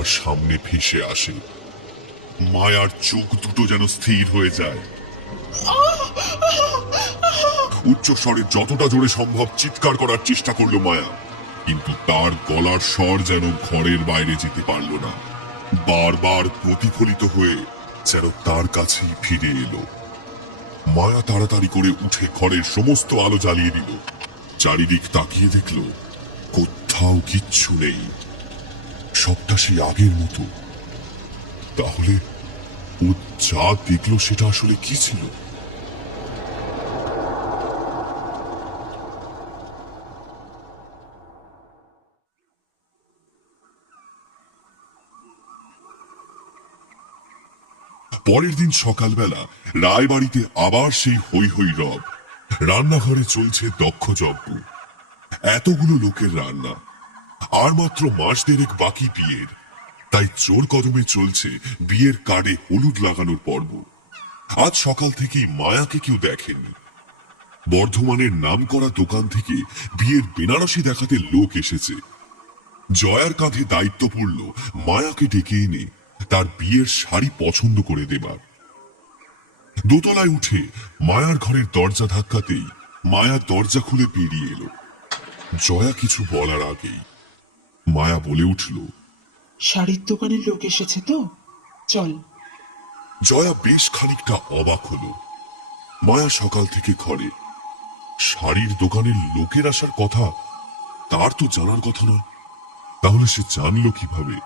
তার সামনে ভেসে আসে। মায়ার চোখ দুটো যেন স্থির হয়ে যায়। উচ্চ স্বরে যতটা জোরে সম্ভব চিৎকার করার চেষ্টা করলো মায়া, কিন্তু তার গলার স্বর যেন ঘরের বাইরে যেতে পারল না। বারবার প্রতিফলিত হয়ে যেন তার কাছেই ফিরে এলো। মায়া তাড়াতাড়ি করে উঠে ঘরের সমস্ত আলো জ্বালিয়ে দিল। চারিদিক তাকিয়ে দেখল কোথাও কিচ্ছু নেই, সবটা সেই আগের মতো। তাহলে ও যা দেখলো সেটা আসলে কি ছিল? পরের দিন সকালবেলা রায়বাড়িতে আবার সেই হৈ হৈ রব। রান্নাঘরে চলছে দক্ষ যজ্ঞ। এতগুলো লোকের রান্না, আর মাত্র মাস দেড়েক বাকি বিয়ের। তাই জোর কদমে চলছে বিয়ের কার্ডে হলুদ লাগানোর পর্ব। আজ সকাল থেকেই মায়াকে কেউ দেখেনি। বর্ধমানের নামকরা দোকান থেকে বিয়ের বেনারসি দেখাতে লোক এসেছে। জয়ার কাঁধে দায়িত্ব পড়ল মায়াকে ডেকে এনে তার বিয়ের শাড়ি পছন্দ করে দেবার। দোতলায় উঠে মায়ার ঘরের দরজা ধাক্কাতেই মায়া দরজা খুলে বেরিয়ে এলো। জয়া কিছু বলার আগেই মায়া বলে উঠল, শাড়ির দোকানের লোক এসেছে তো, চল। জয়া বেশ খানিকটা অবাক হলো। মায়া সকাল থেকে ঘরে, শাড়ির দোকানের লোকের আসার কথা তার তো জানার কথা নয়। তাহলে সে জানলো কিভাবে?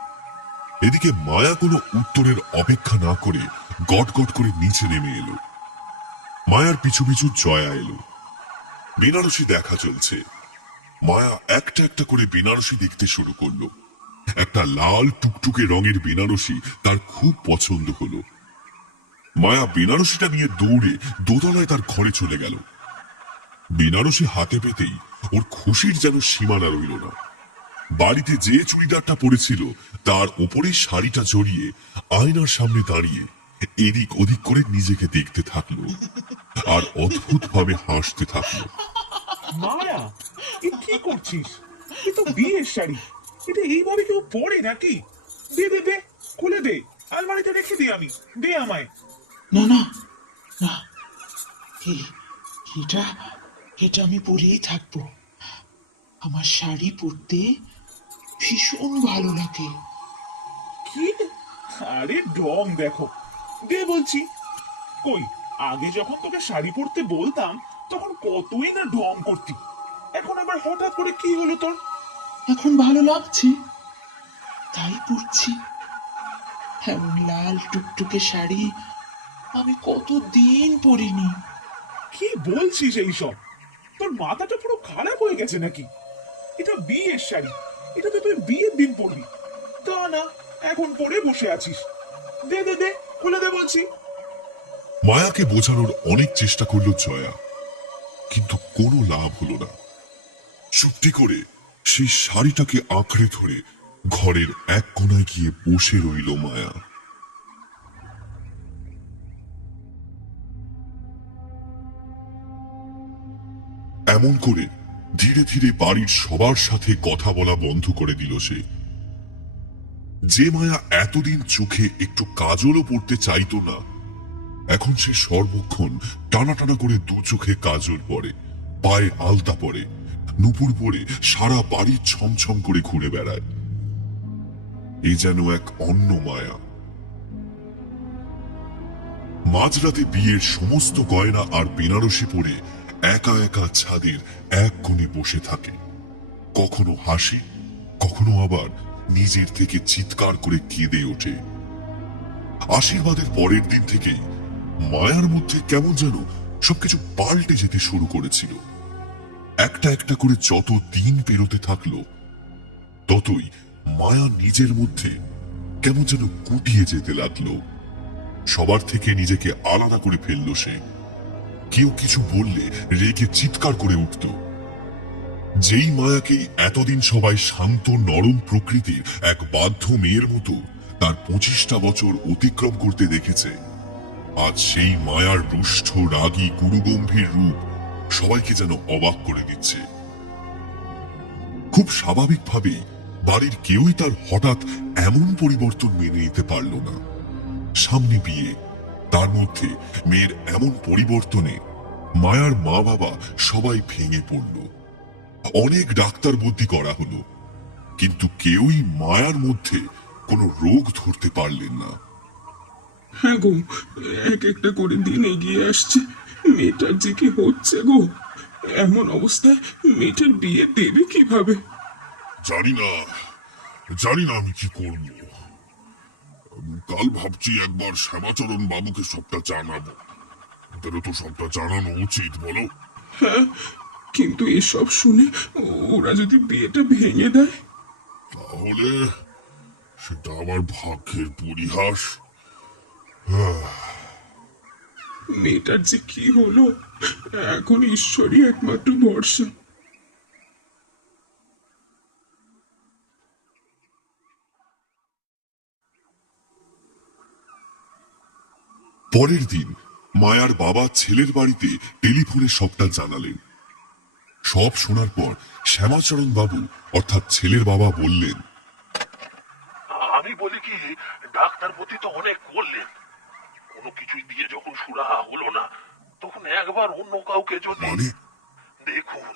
এদিকে মায়া কোনো উত্তরের অপেক্ষা না করে গট গট করে নিচে নেমে এলো। মায়ার পিছু পিছু জয়া এলো। বেনারসি দেখা চলছে। মায়া একটা একটা করে বেনারসি দেখতে শুরু করলো। একটা লাল টুকটুকে রঙের বেনারসি তার খুব পছন্দ হলো। মায়া বেনারসিটা নিয়ে দৌড়ে দোতলায় তার ঘরে চলে গেল। বেনারসি হাতে পেতেই ওর খুশির যেন সীমানা রইল না। বাড়িতে যে চুড়িদারটা পরেছিল তার ওপরেই শাড়িটা জড়িয়ে আয়নার সামনে দাঁড়িয়ে এদিক ওদিক করে নিজেকে দেখতে থাকলো আর অদ্ভুতভাবে হাসতে থাকলো। মায়া, এ কি করছিস? এ তো বিয়ের শাড়ি। এটা এইভাবে কেউ পরে নাকি? দে দে দে, খুলে দে, আলমারিতে রেখে দে। আমি দে আমায়। না না না, এটা এটা আমি পরেই থাকবো। আমার শাড়ি পরতে ভীষণ ভালো লাগে। কি? আরে ঢং দেখো। দে বলছি। কই, আগে যখন তোকে শাড়ি পরতে বলতাম তখন কতই না ঢং করতি। এখন আবার হঠাৎ করে কি হলো তোর? এখন ভালো লাগছে তাই পরছি। এমন লাল টুকটুকে শাড়ি আমি কতদিন পরিনি। কি বলছিস এইসব? তোর মাথাটা পুরো খারাপ হয়ে গেছে নাকি? এটা বিয়ের শাড়ি, এটা তো তুই বিয়ের দিন পরবি। তা না, এখন পরে বসে আছিস। দে দে দে, খুলে দে বলছি। মায়াকে বোঝানোর অনেক চেষ্টা করলো জয়া, কিন্তু কোনো লাভ হলো না। চুপটি করে সেই শাড়িটাকে আঁকড়ে ধরে ঘরের এক কোণায় গিয়ে বসে রইল মায়া। এমন করে ধীরে ধীরে বাড়ির সবার সাথে কথা বলা বন্ধ করে দিল সে। যে মায়া এতদিন চোখে একটু কাজলও পড়তে চাইতো না, এখন সে সর্বক্ষণ টানা টানা করে দু চোখে কাজল পরে, পায়ে আলতা পরে, নুপুর পরে সারা বাড়ি ছমছম করে ঘুরে বেড়ায়। এই যেন এক অন্য মায়া। মাঝরাতে বিয়ের সমস্ত গয়না আর বেনারসি পরে একা একা ছাদের এক কোণে বসে থাকে। কখনো হাসি, কখনো আবার নিজের থেকে চিৎকার করে কেঁদে ওঠে। আশীর্বাদের পরের দিন থেকেই মায়ার মধ্যে কেমন যেন সবকিছু পাল্টে যেতে শুরু করেছিল। একটা একটা করে যত দিন পেরোতে থাকলো ততই মায়া নিজের মধ্যে কেমন যেন গুটিয়ে যেতে লাগলো। সবার থেকে নিজেকে আলাদা করে ফেললো সে। কেউ কিছু বললে রেগে চিৎকার করে উঠত। যেই মায়াকে এতদিন সবাই শান্ত নরম প্রকৃতির এক বাধ্য মেয়ের মতো তার 25টা বছর অতিক্রম করতে দেখেছে, আজ সেই মায়ার রুষ্ট রাগী গুরুগম্ভীর রূপ সবাইকে যেন অবাক করে দিচ্ছে। খুব স্বাভাবিকভাবেই বাড়ির কেউই তার হঠাৎ এমন পরিবর্তন মেনে নিতে পারল না। সামনে বিয়ে, তার মধ্যে মেয়ের এমন পরিবর্তনে মায়ার মা বাবা সবাই ভেঙে পড়ল। অনেক ডাক্তার বুদ্ধি করা হলো, কিন্তু কেউই মায়ার মধ্যে কোনো রোগ ধরতে পারলেন না। হ্যাঁ গো, এক একটা করে দিন এগিয়ে আসছে, মেয়েটার যে কি হচ্ছে গো। এমন অবস্থায় মেয়েটার বিয়ে দেবে কিভাবে? জানি না, জানি না আমি কি করব। কাল ভাবছি একবার শ্যামাচরণ বাবুকে সবটা জানাবো। ওদেরও তো সবটা জানানো উচিত, বলো? কিন্তু এসব শুনে ওরা যদি বিয়েটা ভেঙে দেয়? তাহলে সেটা আমার ভাগ্যের পরিহাস। মেয়েটার যে কি হলো, এখন ঈশ্বরই একমাত্র ভরসা। পরের দিন মায়ার বাবা ছেলের বাড়িতে টেলিফোনে সবটা জানালেন। সব শোনার পর শ্যামাচরণ বাবু অর্থাৎ ছেলের বাবা বললেন, আমি বলি কি, ডাক্তার প্রতি তো অনেক করলেন, কোনো কিছুই দিয়ে যখন সুরাহা হলো না, তখন একবার অন্য কাউকে যদি। মানে? দেখুন,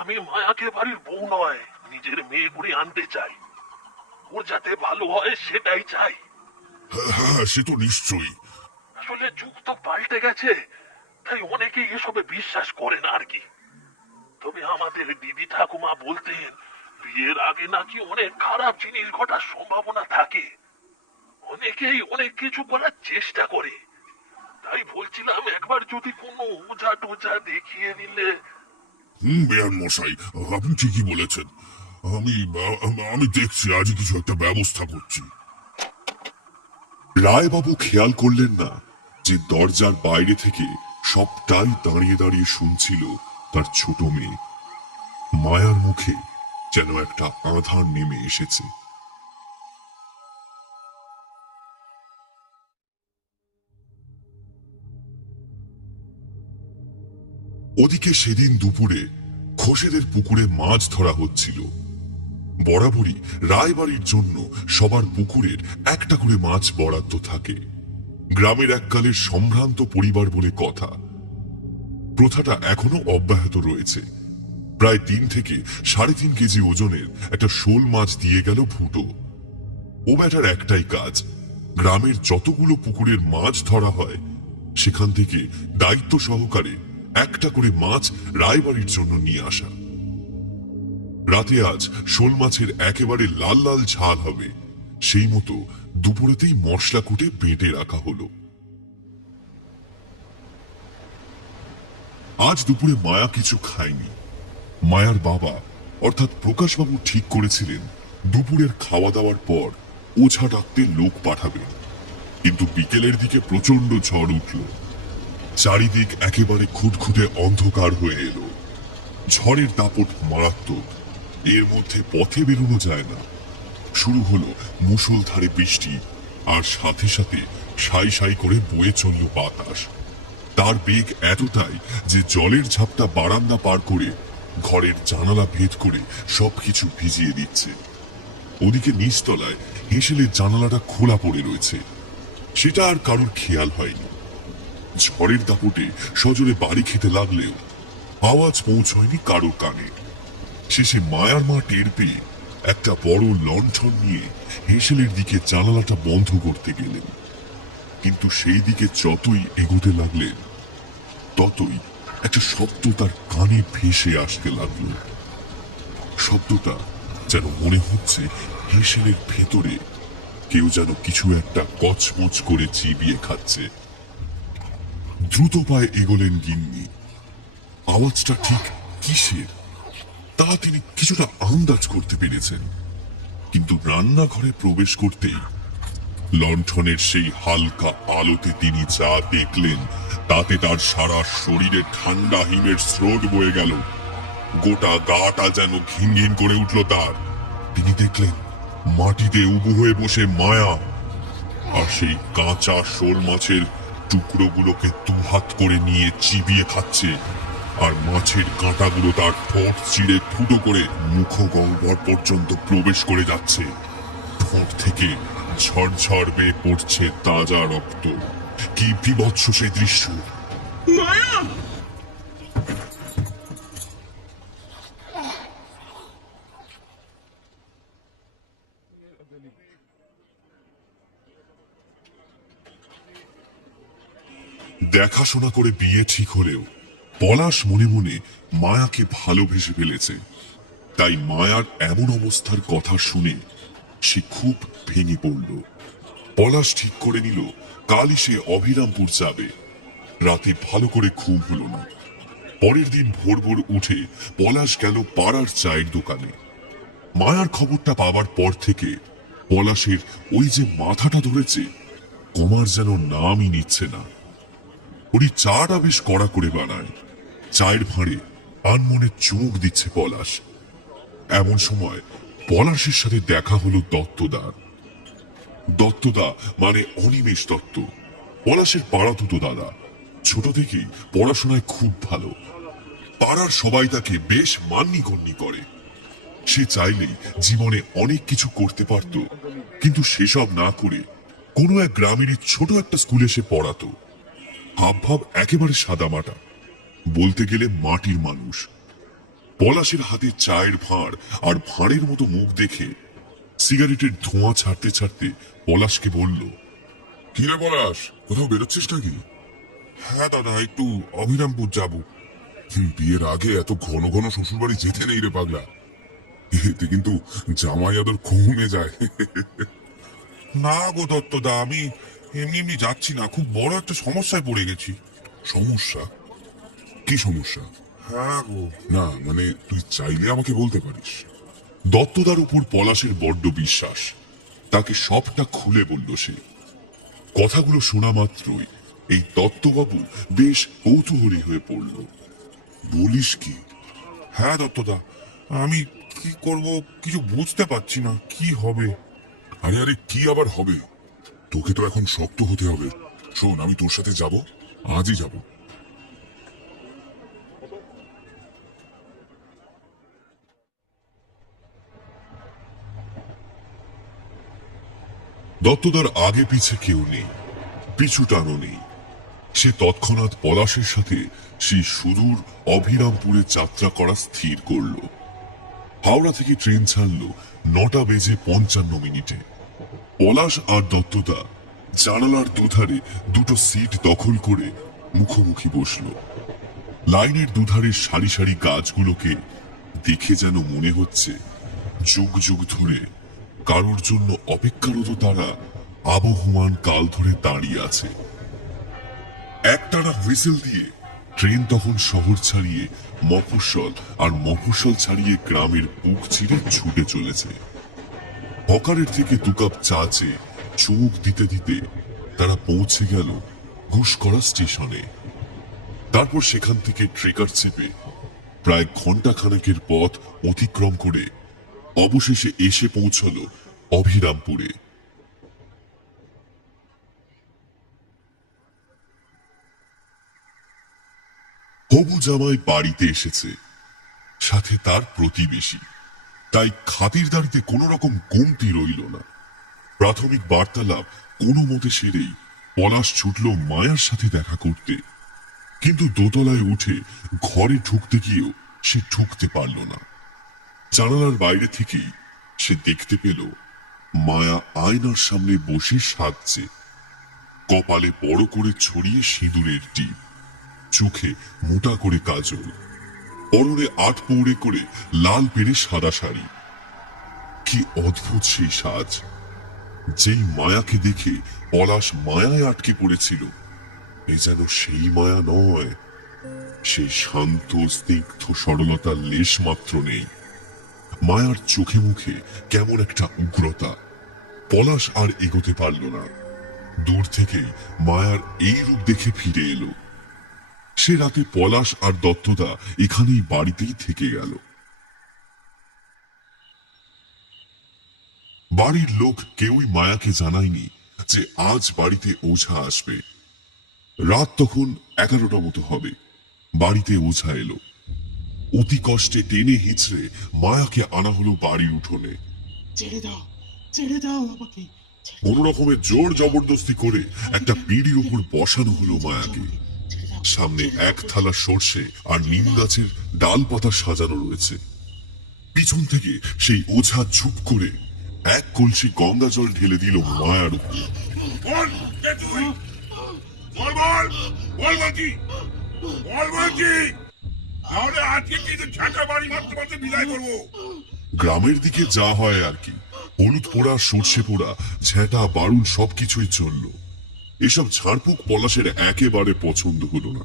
আমি মায়াকে বাড়ির বউ নয়, নিজের মেয়ে করে আনতে চাই। ওর যাতে ভালো হয় সেটাই চাই। হ্যাঁ, সে তো নিশ্চয়ই। আসলে যুগ তো পাল্টে গেছে, তাই অনেকেই এসবে বিশ্বাস করে না আর কি। তবে আমাদের দিদি ঠাকুমা বলতেন, বিয়ের আগে নাকি অনেক খারাপ জিনিস ঘটার সম্ভাবনা থাকে। অনেকেই অনেক কিছু করার চেষ্টা করে। তাই বলছিলাম, একবার যদি কোনো ওঝা টোঝা দেখিয়ে দিলে। বেয়ান মশাই, আপনি ঠিকই বলেছেন। আমি আমি দেখছি, আজ কিছু একটা ব্যবস্থা করছি। রায়বাবু খেয়াল করলেন না যে দরজার বাইরে থেকে সবটাই দাঁড়িয়ে দাঁড়িয়ে শুনছিল তার ছোট মেয়ে। মায়ার মুখে যেন একটা আঁধার নেমে এসেছে। ওদিকে সেদিন দুপুরে খোসেদের পুকুরে মাছ ধরা হচ্ছিল। বরাবরই রায়বাড়ির জন্য সবার পুকুরের একটা করে মাছ বরাদ্দ থাকে। গ্রামের এককালের সম্ভ্রান্ত পরিবার বলে কথা। প্রথাটা এখনো অব্যাহত রয়েছে। প্রায় 3 থেকে 3.5 কেজি ওজনের একটা শোল মাছ দিয়ে গেল ভুটো। ও ব্যাটার একটাই কাজ, গ্রামের যতগুলো পুকুরের মাছ ধরা হয় সেখান থেকে দায়িত্ব সহকারে একটা করে মাছ রায়বাড়ির জন্য নিয়ে আসা। রাতে আজ শোল মাছের একেবারে লাল লাল ঝাল হবে, সেই মতো দুপুরেতেই মশলা কুটে বেটে রাখা হলো। আজ দুপুরে মায়া কিছু খায়নি। মায়ার বাবা অর্থাৎ প্রকাশবাবু ঠিক করেছিলেন দুপুরের খাওয়া দাওয়ার পর ওঝা ডাকতে লোক পাঠাবেন। কিন্তু বিকেলের দিকে প্রচন্ড ঝড় উঠল। চারিদিক একেবারে খুঁতখুঁতে অন্ধকার হয়ে এলো। ঝড়ের দাপট মারাত্মক। এর মধ্যে পথে বেরোনো যায় না। শুরু হলো মুষলধারে বৃষ্টি, আর সাথে সাথে সাই সাই করে বয়ে চলল বাতাস। তার বেগ এতটাই যে জলের ঝাপটা বারান্দা পার করে ঘরের জানালা ভেদ করে সবকিছু ভিজিয়ে দিচ্ছে। ওদিকে নিচতলায় হেঁসেলের জানালাটা খোলা পড়ে রয়েছে, সেটা আর কারোর খেয়াল হয়নি। ঝড়ের দাপটে সজোরে বাড়ি খেতে লাগলেও আওয়াজ পৌঁছয়নি কারোর কানে। শেষে মায়ার মা টের পেয়ে একটা বড় লণ্ঠন নিয়ে হেঁসেলের দিকে জানালাটা বন্ধ করতে গেলেন। কিন্তু সেই দিকে যতই এগোতে লাগলেন ততই একটা শব্দ তার কানে ভেসে আসতে লাগলো। শব্দটা যেন মনে হচ্ছে হেঁসেলের ভেতরে কেউ যেন কিছু একটা কচমচ করে চিবিয়ে খাচ্ছে। দ্রুত পায়ে এগোলেন গিন্নি। আওয়াজটা ঠিক কিসের তা তিনি কিছুটা আন্দাজ করতে পেরেছেন, কিন্তু রান্নাঘরে প্রবেশ করতেই লণ্ঠনের সেই হালকা আলোতে তিনি যা দেখলেন তাতে তার সারা শরীরে ঠান্ডা হিমের স্রোত বয়ে গেল। গোটা গাটা যেন ঘিনঘিন করে উঠল তার। তিনি দেখলেন মাটিতে উবু হয়ে বসে মায়া, আর সেই কাঁচা শোল মাছের টুকরোগুলোকে দুহাত করে নিয়ে চিবিয়ে খাচ্ছে। আর মাছের কাঁটাগুলো তার ঠোঁট চিড়ে ফুটো করে মুখগহ্বর পর্যন্ত প্রবেশ করে যাচ্ছে। ঠোঁট থেকে ঝরঝর বেয়ে পড়ছে তাজা রক্ত। কি বিভৎস সেই দৃশ্য! মায়া! দেখাশোনা করে বিয়ে ঠিক হলেও পলাশ মনে মনে মায়াকে ভালোবেসে ফেলেছে। তাই মায়ার এমন অবস্থার কথা শুনে সে খুব ভেঙে পড়ল। পলাশ ঠিক করে নিল কালই সে অভিরামপুর যাবে। রাতে ভালো করে ঘুম হলো না। পরের দিন ভোর ভোর উঠে পলাশ গেল পাড়ার চায়ের দোকানে। মায়ার খবরটা পাবার পর থেকে পলাশের ওই যে মাথাটা ধরেছে, কমার যেন নামই নিচ্ছে না। উনি চাটা বেশ কড়া করে বানায়। চায়ের ভাঁড়ে আনমনে চুমুক দিচ্ছে পলাশ। এমন সময় পলাশের সাথে দেখা হলো দত্তদার। দত্তদা মানে অনিমেষ দত্ত, পলাশের পাড়াতুতো দাদা। ছোট থেকেই পড়াশোনায় খুব ভালো। পাড়ার সবাই তাকে বেশ মান্যিগণ্যি করে। সে চাইলেই জীবনে অনেক কিছু করতে পারত, কিন্তু সেসব না করে কোনো এক গ্রামেরই ছোট একটা স্কুলে সে পড়াতো। হাবভাব একেবারে সাদামাটা, বলতে গেলে মাটির মানুষ। পলাশের হাতে চায়ের ভাঁড় আর ভাঁড়ের মতো মুখ দেখে সিগারেটের ধোঁয়া ছাড়তে ছাড়তে পলাশকে বলল, কি রে পলাশ, কোথাও বেরোচ্ছিস নাকি? হ্যাঁ দাদা, একটু অভিরামপুর যাব। বিয়ের আগে এত ঘন ঘন শ্বশুর বাড়ি যেতে নেই রে পাগলা, এতে কিন্তু জামাই আদর কমে যায়। না গো দত্তদা, আমি এমনি এমনি যাচ্ছি না, খুব বড় একটা সমস্যায় পড়ে গেছি। সমস্যা? কি সমস্যা? হ্যাঁ গো। না মানে তুই চাইলে আমাকে বলতে পারিস। দত্তদার উপর পলাশের বড্ড বিশ্বাস। তাকে সবটা খুলে বলল সে। কথাগুলো শোনা মাত্রই এই দত্তবাবু বেশ কৌতূহলী হয়ে পড়ল। বলিস কি? হ্যাঁ দত্তদা, আমি কি করব কিছু বুঝতে পারছি না, কি হবে। আরে আরে, কি আবার হবে? তোকে তো এখন শক্ত হতে হবে। শোন, আমি তোর সাথে যাব, আজই যাব। দত্তদার আগে পিছে কেউ নেই, পিছু টানো নেই। সে তৎক্ষণাৎ পলাশের সাথে সেই সুদূর অভিরামপুরে যাত্রা করা স্থির করল। হাওড়া থেকে ট্রেন ছাড়ল 9:55। পলাশ আর দত্তদা জানালার দুধারে দুটো সিট দখল করে মুখোমুখি বসল। লাইনের দুধারে সারি সারি গাছগুলোকে দেখে যেন মনে হচ্ছে যুগ যুগ ধরে কারোর জন্য অপেক্ষারত তারা আবহমান কাল ধরে দাঁড়িয়ে আছে। একটানা হুইসেল দিয়ে ট্রেন তখন শহর ছাড়িয়ে মফস্বল, আর মফস্বল ছাড়িয়ে গ্রামের বুক চিরে ছুটে চলেছে। হকারের থেকে 2 কাপ চা চেয়ে চুমুক দিতে দিতে তারা পৌঁছে গেল ঘুষকরা স্টেশনে। তারপর সেখান থেকে ট্রেকার চেপে প্রায় ঘন্টা খানেকের পথ অতিক্রম করে অবশেষে এসে পৌঁছল অভিরামপুরে। হবু জামাই বাড়িতে এসেছে, সাথে তার প্রতিবেশী। তাই খাতিরদারিতে কোনো রকম কমতি রইল না। প্রাথমিক বার্তালাপ কোনো মতে সেরেই পলাশ ছুটল মায়ার সাথে দেখা করতে। কিন্তু দোতলায় উঠে ঘরে ঢুকতে গিয়েও সে ঢুকতে পারল না। জানালার বাইরে থেকেই সে দেখতে পেল মায়া আয়নার সামনে বসে সাজছে। কপালে বড় করে ছড়িয়ে সিঁদুরের টিপ, চোখে মোটা করে কাজল, পরনে 8 পৌড়ে করে লাল পেরে সাদা শাড়ি। কি অদ্ভুত সেই সাজ! যেই মায়াকে দেখে পলাশ মায়ায় আটকে পড়েছিল, এ যেন সেই মায়া নয়। সেই শান্ত স্নিগ্ধ সরলতার লেশ মাত্র নেই। মায়ার চোখে মুখে কেমন একটা উগ্রতা। পলাশ আর এগোতে পারল না। দূর থেকেই মায়ার এই রূপ দেখে ফিরে এলো। সে রাতে পলাশ আর দত্তদা এখানেই বাড়িতেই থেকে গেল। বাড়ির লোক কেউই মায়াকে জানায়নি যে আজ বাড়িতে ওঝা আসবে। রাত তখন 11টা মতো হবে। বাড়িতে ওঝা এলো। অতি কষ্টে টেনে হিঁচড়ে মায়াকে আনা হলো বাড়ির উঠোনে। ছেড়ে দাও আমাকে। কোন রকমের জোর জবরদস্তি করে একটা পিঁড়ির উপর বসানো হলো মায়াকে। সামনে এক থালা সর্ষে আর নিম গাছের ডাল পাতা সাজানো রয়েছে। পিছন থেকে সেই ওঝা ঝুপ করে এক কলসি গঙ্গা জল ঢেলে দিল মায়ার উপর। গ্রামের দিকে যা হয় আর কি, হলুদ পোড়া, সর্ষে পোড়া, ঝেঁটা, বারুণ সবকিছুই চলল। এসব ঝাড়ফুঁক পলাশের একেবারে পছন্দ হলো না,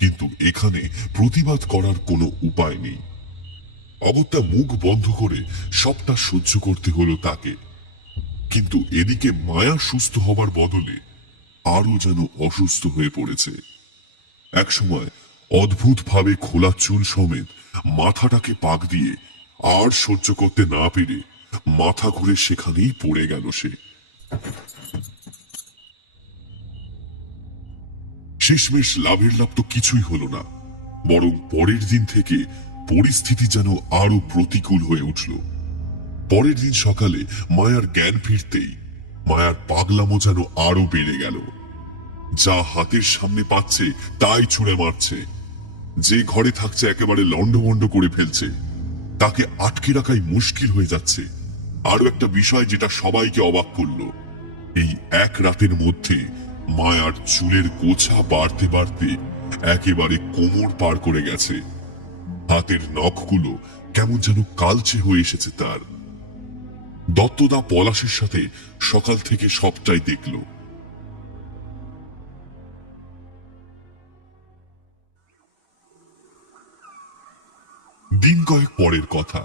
কিন্তু এখানে প্রতিবাদ করার কোনো উপায় নেই। অগত্যা মুখ বন্ধ করে সবটা সহ্য করতে হলো তাকে। কিন্তু এদিকে মায়া সুস্থ হবার বদলে আরো যেন অসুস্থ হয়ে পড়েছে। একসময় অদ্ভুতভাবে খোলা চুল সমেত মাথাটাকে পাক দিয়ে আর সহ্য করতে না পেরে মাথা ঘুরে সেখানেই পড়ে গেল সে। শেষমেশ লাভের লাভ তো কিছুই হলো না, বরং পরের দিন থেকে পরিস্থিতি যেন আরো প্রতিকূল হয়ে উঠল। পরের দিন সকালে মায়ার জ্ঞান ফিরতেই মায়ার পাগলামো যেন আরো বেড়ে গেল। যা হাতের সামনে পাচ্ছে তাই ছুঁড়ে মারছে, যে ঘরে থাকছে একেবারে লন্ডভন্ড করে ফেলছে। তাকে আটকে রাখাই মুশকিল হয়ে যাচ্ছে। আরো একটা বিষয় যেটা সবাইকে অবাক করলো, এই এক রাতের মধ্যে মায়ার চুলের গোছা বাড়তে বাড়তে একেবারে কোমর পার করে গেছে। হাতের নখগুলো কেমন যেন কালচে হয়ে এসেছে তার। দত্তদা পলাশের সাথে সকাল থেকে সবটাই দেখল। দিন কয়েক পরের কথা,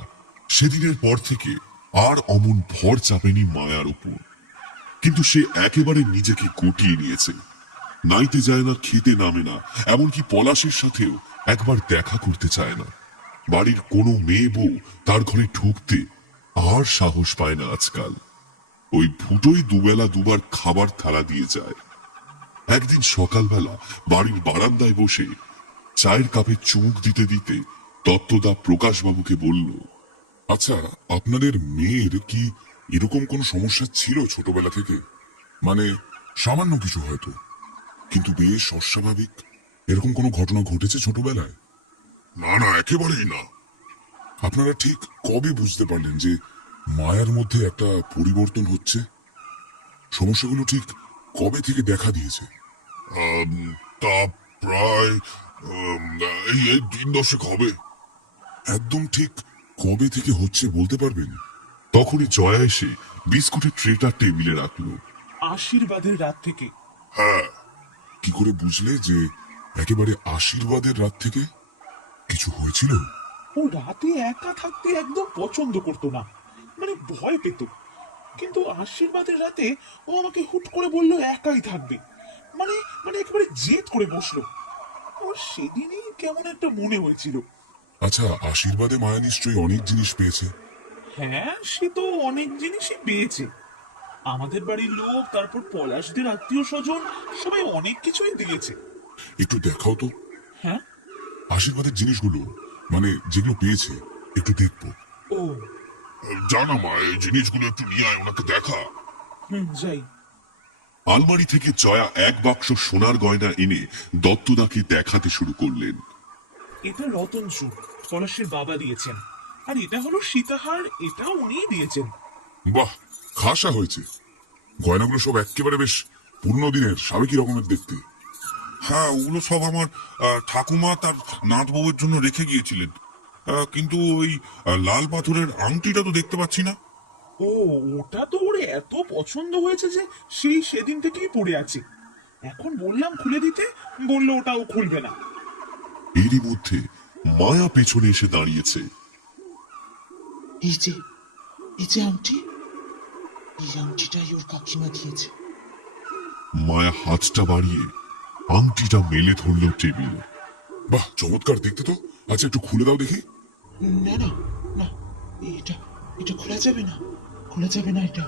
সেদিনের পর থেকে আর অমন ভর চাপেনি মায়ার উপর। কিন্তু সে একেবারে নিজেকে গুটিয়ে নিয়েছে। নাইতে যায় না, খেতে নামে না, এমনকি পলাশের সাথেও একবার দেখা করতে চায় না। বাড়ির কোনো মেয়ে বউ তার ঘরে ঢুকতে আর সাহস পায় না আজকাল। ওই ফুটোই দুবেলা দুবার খাবার থালা দিয়ে যায়। একদিন সকালবেলা বাড়ির বারান্দায় বসে চায়ের কাপে চুমুক দিতে দিতে দত্তদা প্রকাশবাবুকে বলল, আচ্ছা, আপনাদের মেয়ের কি এরকম কোনো সমস্যা ছিল ছোটবেলা থেকে? মানে সামান্য কিছু হয়তো, কিন্তু বেশ অস্বাভাবিক এরকম কোনো ঘটনা ঘটেছে ছোটবেলায়? না না, একেবারেই না। আপনারা ঠিক কবে বুঝতে পারলেন যে মায়ার মধ্যে একটা পরিবর্তন হচ্ছে? সমস্যাগুলো ঠিক কবে থেকে দেখা দিয়েছে? তা প্রায় এই দিন দশেক হবে। একদম ঠিক কবে থেকে হচ্ছে বলতে পারবেন? তখনই জয়া এসে বিস্কুটের ট্রেটা টেবিলে রাখলো। আশীর্বাদের রাত থেকে। হ্যাঁ, কি করে বুঝলে যে একেবারে আশীর্বাদের রাত থেকে কিছু হয়েছিল? ও রাতে একা থাকতে একদম পছন্দ করতো না, মানে ভয় পেত। কিন্তু আশীর্বাদের রাতে ও আমাকে হুট করে বলল একাই থাকবে, মানে মানে একেবারে জেদ করে বসলো। ওর সেদিনই কেমন একটা মনে হয়েছিল। আচ্ছা, আশীর্বাদে মায়া নিশ্চয়ই অনেক জিনিস পেয়েছে। হ্যাঁ, সে তো অনেক জিনিসই পেয়েছে। আমাদের বাড়ির লোক, তারপর পলাশদের আত্মীয় স্বজন, সবাই অনেক কিছুই দিয়েছে। একটু দেখাও তো হ্যাঁ? আশীর্বাদের জিনিসগুলো, মানে যেগুলো পেয়েছে, একটু দেখবো। ও জানা মা, এই জিনিসগুলো একটু নিয়ে আয়, ওনাকে দেখা। যাই। আলমারি থেকে জয়া এক বাক্স সোনার গয়না এনে দত্তদাকে দেখাতে শুরু করলেন। এটা রতন চূড়, পলাশের বাবা দিয়েছেন। আর এটা হলো সীতাহার, এটাও উনিই দিয়েছেন। বাহ, খাসা হয়েছে। গয়নাগুলো সব একেবারে বেশ পুরনো দিনের, সাবেকি রকমের দেখতে। হ্যাঁ, ওগুলো সব আমার ঠাকুমা তার নাত বউয়ের জন্য রেখে গিয়েছিলেন। কিন্তু ওই লাল পাথরের আংটিটা তো দেখতে পাচ্ছি না। ও, ওটা তো ওর এত পছন্দ হয়েছে যে সেই সেদিন থেকেই পড়ে আছে। এখন বললাম খুলে দিতে, বললো ওটাও খুলবে না। এরই মধ্যে মায়া পেছনে এসে দাঁড়িয়েছে। এই যে আংটি, এই আংটিটাই ওর কাকিমা দিয়েছে। মায়া হাতটা বাড়িয়ে আংটিটা মেলে ধরল টেবিলে। বাহ, চমৎকার দেখতে তো। আচ্ছা, একটু খুলে দাও দেখি। না না না, এটা এটা খোলা যাবে না, খোলা যাবে না এটা।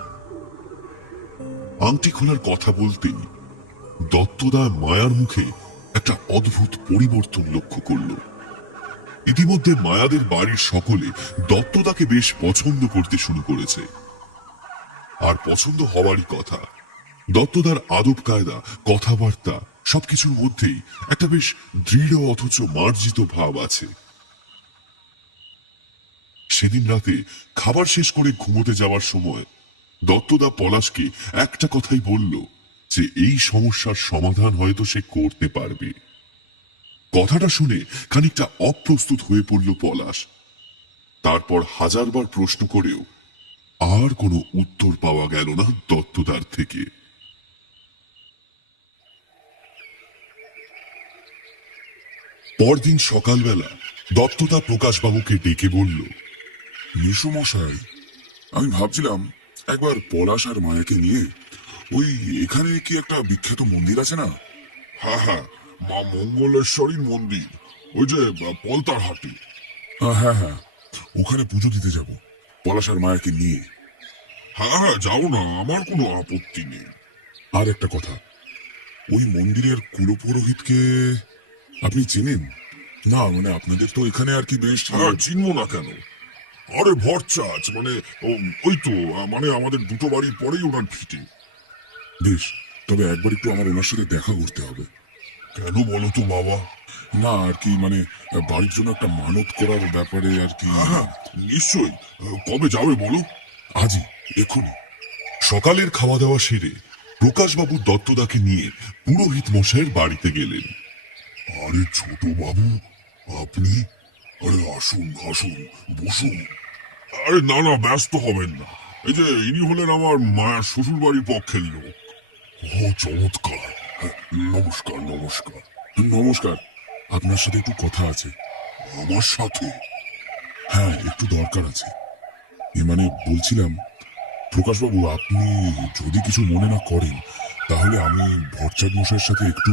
আংটি খোলার কথা বলতেই দত্তদা মায়ার মুখে একটা অদ্ভুত পরিবর্তন লক্ষ্য করল। ইতিমধ্যে মায়াদের বাড়ির সকলে দত্তদাকে বেশ পছন্দ করতে শুরু করেছে। আর পছন্দ হওয়ারই কথা। দত্তদার আদব কায়দা, কথাবার্তা সবকিছুর মধ্যেই একটা বেশ দৃঢ় অথচ মার্জিত ভাব আছে। সেদিন রাতে খাবার শেষ করে ঘুমোতে যাওয়ার সময় দত্তদা পলাশকে একটা কথাই বলল যে এই সমস্যার সমাধান হয়তো সে করতে পারবে। কথাটা শুনে খানিকটা অপ্রস্তুত হয়ে পড়ল পলাশ। তারপর হাজারবার প্রশ্ন করেও আর কোনো উত্তর পাওয়া গেল না দত্তদার থেকে। পরদিন সকালবেলা দত্তদা প্রকাশবাবুকে ডেকে বলল, নিশুমশাই, আমি ভাবছিলাম একবার পলাশ আর মায়াকে নিয়ে ওই এখানে কি একটা বিখ্যাত মন্দির আছে না? হ্যাঁ হ্যাঁ, মা মঙ্গলেশ্বরীর মন্দির, ওই যে পলতার হাটে। হ্যাঁ হ্যাঁ, ওখানে পুজো দিতে যাব পলাশ আর মায়াকে নিয়ে। হ্যাঁ হ্যাঁ, যাও না, আমার কোনো আপত্তি নেই। আর একটা কথা, ওই মন্দিরের কুলপুরোহিতকে আপনি চেনেন? না মানে আপনাদের তো এখানে আর কি বেশ। হ্যাঁ, চিনবো না কেন? আরে ভরচাচ, মানে ওই তো, মানে আমাদের দুটো বাড়ির পরেই ওনার ভিটে। বেশ, তবে একবার একটু আমার ওনার সাথে দেখা করতে হবে। কেন বলো তো বাবা? না আর কি মানে বাড়ির জন্য একটা মানত করার ব্যাপারে আর কি। হ্যাঁ হ্যাঁ, নিশ্চয়ই। কবে যাবে বলো? আজই, এক্ষুনি। সকালের খাওয়া দাওয়া সেরে প্রকাশবাবু দত্তদাকে নিয়ে পুরোহিত মশাইয়ের বাড়িতে গেলেন। আরে ছোট বাবু, আপনি? আরে আসুন আসুন, বসুন। আরে না না, ব্যস্ত হবেন না। এই যে ইনি হলেন আমার মায়ের শ্বশুর বাড়ির পক্ষের লোক। ও চমৎকার। হ্যাঁ, নমস্কার নমস্কার। নমস্কার, আপনার সাথে একটু কথা আছে। আমার সাথে? হ্যাঁ, একটু দরকার আছে। মানে বলছিলাম, প্রকাশবাবু আপনি যদি কিছু মনে না করেন তাহলে আমি ভরচাঁদ মশাইয়ের সাথে একটু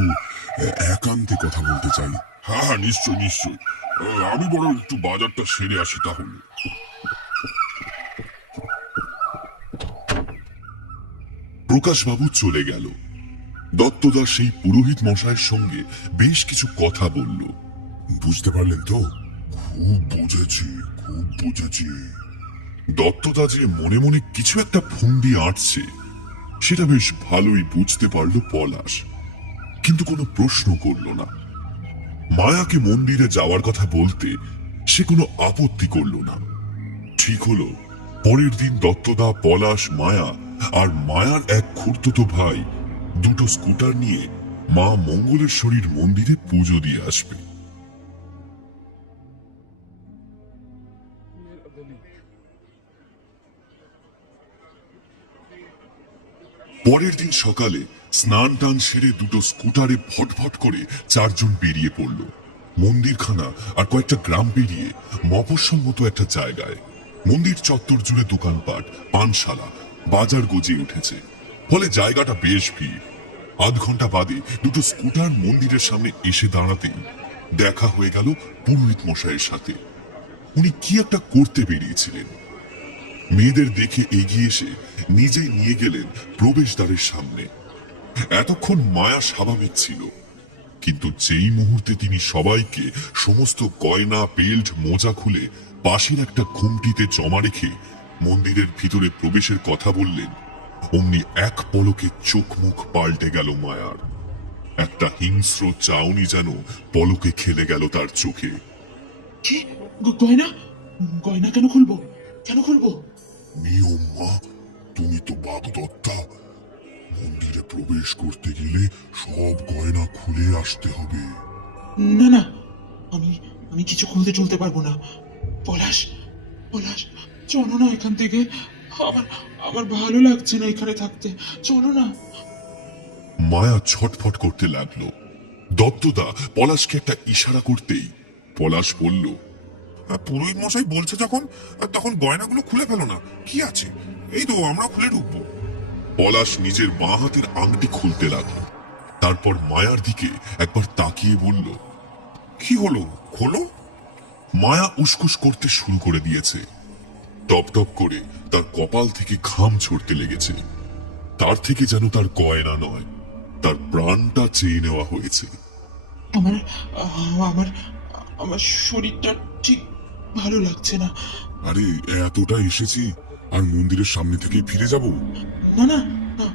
একান্তে কথা বলতে চাই। হ্যাঁ হ্যাঁ, নিশ্চয় নিশ্চয়। আমি বরং একটু বাজারটা সেরে আসি তাহলে। প্রকাশবাবু চলে গেল। দত্তদা সেই পুরোহিত মশাইয়ের সঙ্গে বেশ কিছু কথা বলল। বুঝতে পারলেন তো? খুব বুঝেছি, খুব বুঝেছি। দত্তদা যে মনে মনে কিছু একটা ফন্দি আঁটছে সেটা বেশ ভালোই বুঝতে পারল পলাশ, কিন্তু কোনো প্রশ্ন করল না। মায়াকে মন্দিরে যাওয়ার কথা বলতে সে কোনো আপত্তি করল না। ঠিক হলো, পরের দিন দত্তদা, পলাশ, মায়া আর মায়ার এক খুড়তুতো ভাই দুটো স্কুটার নিয়ে মা মঙ্গলেশ্বরীর মন্দিরে পুজো দিয়ে আসবে। পরের দিন সকালে স্নান টান সেরে দুটো স্কুটারে ভটভট করে চারজন বেরিয়ে পড়ল। মন্দিরখানা আর কয়েকটা গ্রাম পেরিয়ে মফস্বল মতো একটা জায়গায়। মন্দির চত্বর জুড়ে দোকানপাট, পানশালা, বাজার গজিয়ে উঠেছে, ফলে জায়গাটা বেশ ভিড়। আধ ঘন্টা বাদে দুটো স্কুটার মন্দিরের সামনে এসে দাঁড়াতেই দেখা হয়ে গেল পুরোহিত মশাইয়ের সাথে। উনি কি একটা করতে বেরিয়েছিলেন। মেয়েদের দেখে এগিয়ে এসে নিজেই নিয়ে গেলেন প্রবেশদ্বারের সামনে। এতক্ষণ মায়া স্বাভাবিক ছিল, কিন্তু যেই মুহূর্তে তিনি সবাইকে সমস্ত গয়না, বেল্ট, মোজা খুলে পাশের একটা ঘুমটিতে জমা রেখে মন্দিরের ভিতরে প্রবেশের কথা বললেন, অমনি এক পলকে চোখ মুখ পাল্টে গেল মায়ার। একটা হিংস্র চাউনি যেন পলকে খেলে গেল তার চোখে। কি? গয়না? গয়না কেন খুলবো? কেন খুলবো? নিয়ম মা, তুমি তো বাগদত্তা। মন্দিরে প্রবেশ করতে গেলে সব গয়না খুলে আসতে হবে। না না, আমি আমি কিছু খুলতে চলতে পারবো না। পলাশ, পলাশ, চলো না এখান থেকে। আমার আমার ভালো লাগছে না এখানে থাকতে। চলো না। মায়া ছটফট করতে লাগলো। দত্তদা পলাশকে একটা ইশারা করতেই পলাশ বলল, পুরোহিত মশাই বলছে যখন, তখন গয়নাগুলো খুলে ফেলো না। কি আছে, এই তো আমরা খুলে ঢুকবো। পলাশ নিজের বাঁ হাতের আংটি খুলতে লাগলো। তারপর মায়ার দিকে একবার তাকিয়ে বলল, কি হলো, খোলো। মায়া উসকুস করতে শুরু করে দিয়েছে। টপ টপ করে তার কপাল থেকে ঘাম ঝরতে লেগেছে। তার থেকে যেন তার গয়না নয়, তার প্রাণটা চেয়ে নেওয়া হয়েছে। আমার আমার আমার শরীরটা ঠিক ভালো লাগছে না। আরে এতটা এসেছি আর মন্দিরের সামনে থেকে ফিরে যাব? না না না,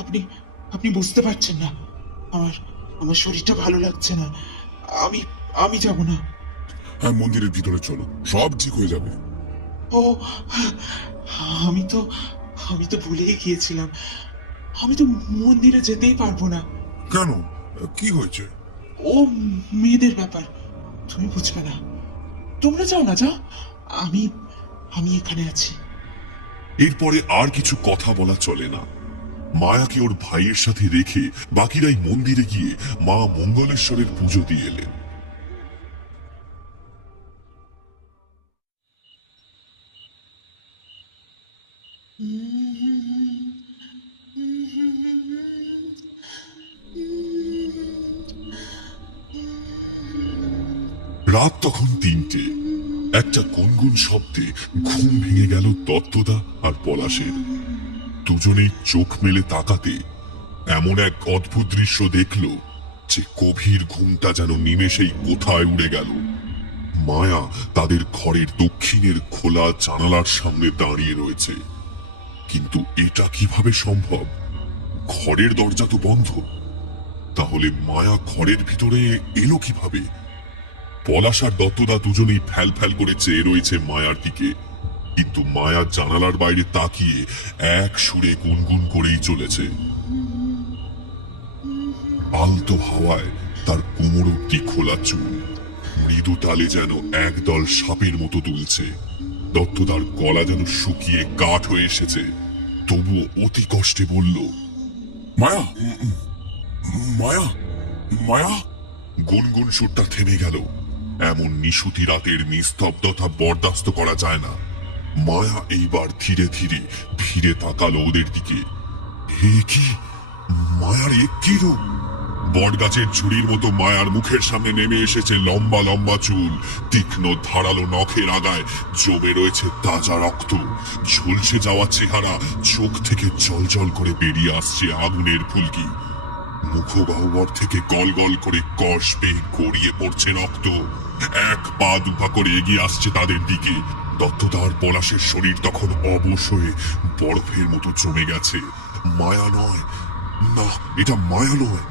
আপনি আপনি বুঝতে পারছেন না, আমার আমার শরীরটা ভালো লাগছে না। আমি আমি যাব না। হ্যাঁ, মন্দিরের ভিতরে চলো, সব ঠিক হয়ে যাবে। ও, আমি তো আমি তো ভুলেই গিয়েছিলাম, আমি তো মন্দিরে যেতেই পারবো না। কেন, কি হয়েছে? ও মেয়েদের ব্যাপার, তুমি বুঝবে না। তোমরা যাও না, যাও, আমি আমি এখানে আছি। এরপরে আর কিছু কথা বলা চলে না। মায়াকে ওর ভাইয়ের সাথে রেখে বাকিরাই মন্দিরে গিয়ে মা মঙ্গলেশ্বরের পুজো দিয়ে এলেন। রাত তখন 3টে। একটা গুনগুন শব্দে ঘুম ভেঙে গেল দত্তদা আর পলাশের। দুজনেই চোখ মেলে তাকাতে এমন এক অদ্ভুত দৃশ্য দেখল যে গভীর ঘুমটা যেন নিমেষেই কোথায় উড়ে গেল। মায়া তাদের ঘরের দক্ষিণের খোলা জানালার সামনে দাঁড়িয়ে রয়েছে। কিন্তু এটা কিভাবে সম্ভব? ঘরের দরজা তো বন্ধ। তাহলে মায়া ঘরের ভিতরে এলো কিভাবে? পলাশ আর দত্তদা দুজনেই ফ্যাল ফ্যাল করে চেয়ে রয়েছে মায়ার দিকে, কিন্তু মায়া জানালার বাইরে তাকিয়ে এক সুরে গুনগুন করেই চলেছে। আলতো হাওয়ায় তার কোমর অব্দি খোলা চুল মৃদু তালে যেন একদল সাপের মতো দুলছে। দত্তদার গলা যেন শুকিয়ে কাঠ হয়ে এসেছে, তবুও অতি কষ্টে বলল, মায়া, মায়া, মায়া। গুনগুন সুরটা থেমে গেল। এমন নিশুতি রাতের নিস্তব্ধতা বরদাস্ত করা যায় না। মায়া এইবার ধীরে ধীরে ফিরে তাকালো ওদের দিকে। হে কি, মায়ার এ কি রূপ! বটগাছের ঝুড়ির মতো মায়ার মুখের সামনে নেমে এসেছে লম্বা লম্বা চুল, তীক্ষ্ণ ধারালো নখের আগায় জমে রয়েছে তাজা রক্ত, ঝলসে যাওয়া চেহারা, চোখ থেকে জল করে বেরিয়ে আসছে আগুনের ফুলকি। মুখগহ্বর থেকে গল গল করে কষ পেয়ে গড়িয়ে পড়ছে রক্ত। এক পা দুপা করে এগিয়ে আসছে তাদের দিকে। দত্তদার পলাশের শরীর তখন অবশ হয়ে বরফের মতো জমে গেছে। মায়া নয়, না, এটা মায়া নয়।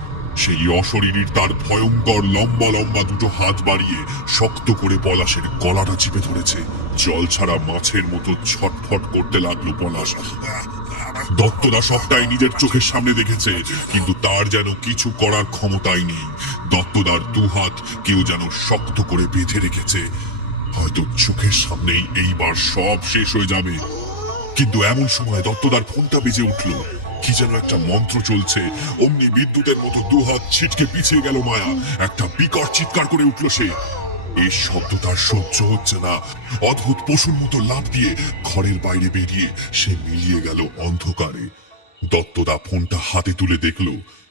সেই অশরীরীর তার ভয়ঙ্কর লম্বা লম্বা দুটো হাত বাড়িয়ে শক্ত করে পলাশের গলাটা চিপে ধরেছে। জল ছাড়া মাছের মতো ছটফট করতে লাগলো পলাশ। দত্তদা সবটাই নিজের চোখের সামনে দেখেছে, কিন্তু তার যেন কিছু করার ক্ষমতাই নেই। দত্তদার দুহাত কেউ যেন শক্ত করে বেঁধে রেখেছে। হয়তো চোখের সামনেই এইবার সব শেষ হয়ে যাবে। কিন্তু এমন সময় দত্তদার ফোনটা বেজে উঠল। কি যেন একটা মন্ত্র চলছে। অমনি বিদ্যুতের মতো দুহাত ছিটকে পিছিয়ে গেল মায়া। একটা বিকট চিৎকার করে উঠল সে। এই শব্দ তার সহ্য হচ্ছে না। অদ্ভুত পশুর মতো লাফ দিয়ে ঘরের বাইরে বেরিয়ে সে মিলিয়ে গেল অন্ধকারে। দত্তদা ফোনটা হাতে তুলে দেখল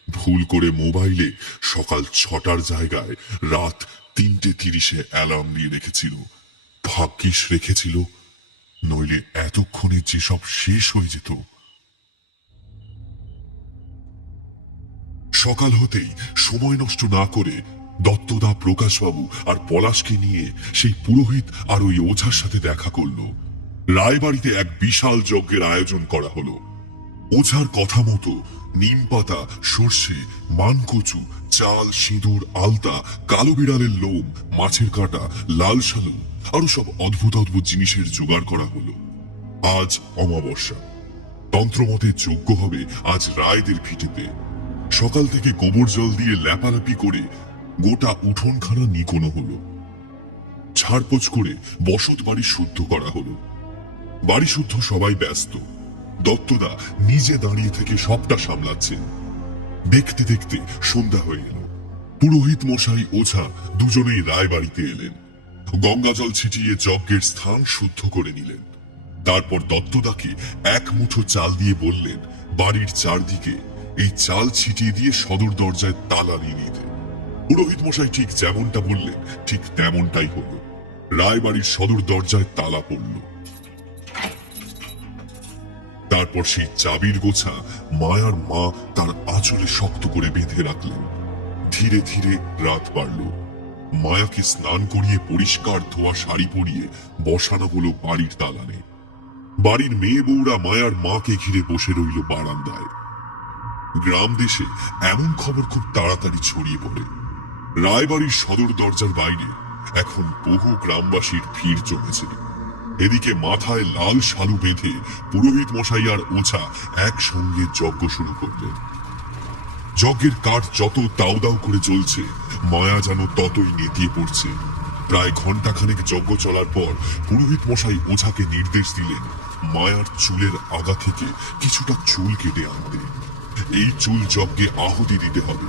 ভুল করে মোবাইলে সকাল 6টার জায়গায় রাত 3:30 অ্যালার্ম দিয়ে রেখেছিল। ভাগ্যিস রেখেছিল, নইলে এতক্ষণে যেসব শেষ হয়ে যেত। সকাল হতেই সময় নষ্ট না করে দত্তদা, প্রকাশবাবু আর পলাশকে নিয়ে সেই পুরোহিত আর ওই ওঝার সাথে দেখা করল। রায়বাড়িতে এক বিশাল যজ্ঞের আয়োজন করা হলো। ওঝার কথা মতো নিম পাতা, সর্ষে, মানকচু, চাল, সিঁদুর, আলতা, কালো বিড়ালের লোম, মাছের কাঁটা, লাল শালু আরো সব অদ্ভুত অদ্ভুত জিনিসের জোগাড় করা হলো। আজ অমাবস্যা। তন্ত্রমতে যজ্ঞ হবে আজ রায়দের ভিটেতে। সকাল থেকে গোবর জল দিয়ে ল্যাপালাপি করে গোটা উঠোনখানা নিকোনো হলো। ঝাড়পোছ করে বসত বাড়ি শুদ্ধ করা হলো। বাড়ি শুদ্ধ সবাই ব্যস্ত। দত্তদা নিজে দাঁড়িয়ে থেকে সবটা সামলাচ্ছেন। দেখতে দেখতে সন্ধ্যা হয়ে এলো। পুরোহিত মশাই, ওঝা দুজনেই রায়বাড়িতে এলেন। গঙ্গাজল ছিটিয়ে যজ্ঞের স্থান শুদ্ধ করে নিলেন। তারপর দত্তদাকে এক মুঠো চাল দিয়ে বললেন বাড়ির চারদিকে এই চাল ছিটিয়ে দিয়ে সদর দরজায় তালা দিয়ে নিতে। পুরোহিত মশাই ঠিক যেমনটা বললেন ঠিক তেমনটাই হলো। রায়বাড়ির সদর দরজায় তালা পড়ল। তারপর সেই চাবির গোছা মায়ার মা তার আঁচলে শক্ত করে বেঁধে রাখলেন। ধীরে ধীরে রাত বাড়ল। মায়াকে স্নান করিয়ে পরিষ্কার ধোয়া শাড়ি পরিয়ে বসানো হলো বাড়ির দালানে। বাড়ির মেয়ে বউরা মায়ার মাকে ঘিরে বসে রইল বারান্দায়। গ্রাম দেশে এমন খবর খুব তাড়াতাড়ি ছড়িয়ে পড়ে। রায়বাড়ির সদর দরজার বাইরে এখন বহু গ্রামবাসীর ভিড় জমেছে। এদিকে মাথায় লাল শালু বেঁধে পুরোহিত মশাই আর ওঝা একসঙ্গে যজ্ঞ শুরু করলেন। যজ্ঞের কাঠ যত দাউ দাউ করে জ্বলছে, মায়া যেন ততই নেতিয়ে পড়ছে। প্রায় ঘন্টাখানেক যজ্ঞ চলার পর পুরোহিত মশাই ওঝাকে নির্দেশ দিলেন মায়ার চুলের আগা থেকে কিছুটা চুল কেটে আনতে। এই চুল যজ্ঞে আহুতি দিতে হবে।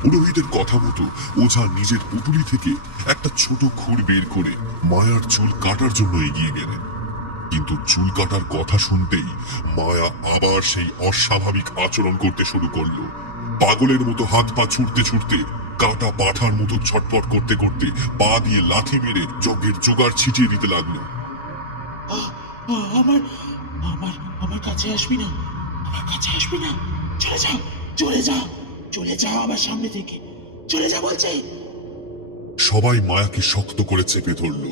পুরোহিতের কথা মতো ওঝা নিজের পুটুলি থেকে একটা ছোট খুর বের করে মায়ার চুল কাটার জন্য এগিয়ে গেলেন। কিন্তু চুল কাটার কথা শুনতেই মায়া আবার সেই অস্বাভাবিক আচরণ করতে শুরু করলো। পাগলের মতো হাত পা ছুটতে ছুটতে, কাটা পাঠার মতো ছটপট করতে করতে পা দিয়ে লাথি মেরে যজ্ঞের জোগাড় ছিটিয়ে দিতে লাগলো। আমার আমার আমার কাছে আসবি না, আমার কাছে আসবি না, চলে যা, চলে যা, চলে যা আমার সামনে থেকে, চলে যা বলছে। সবাই মায়াকে শক্ত করে চেপে ধরলো,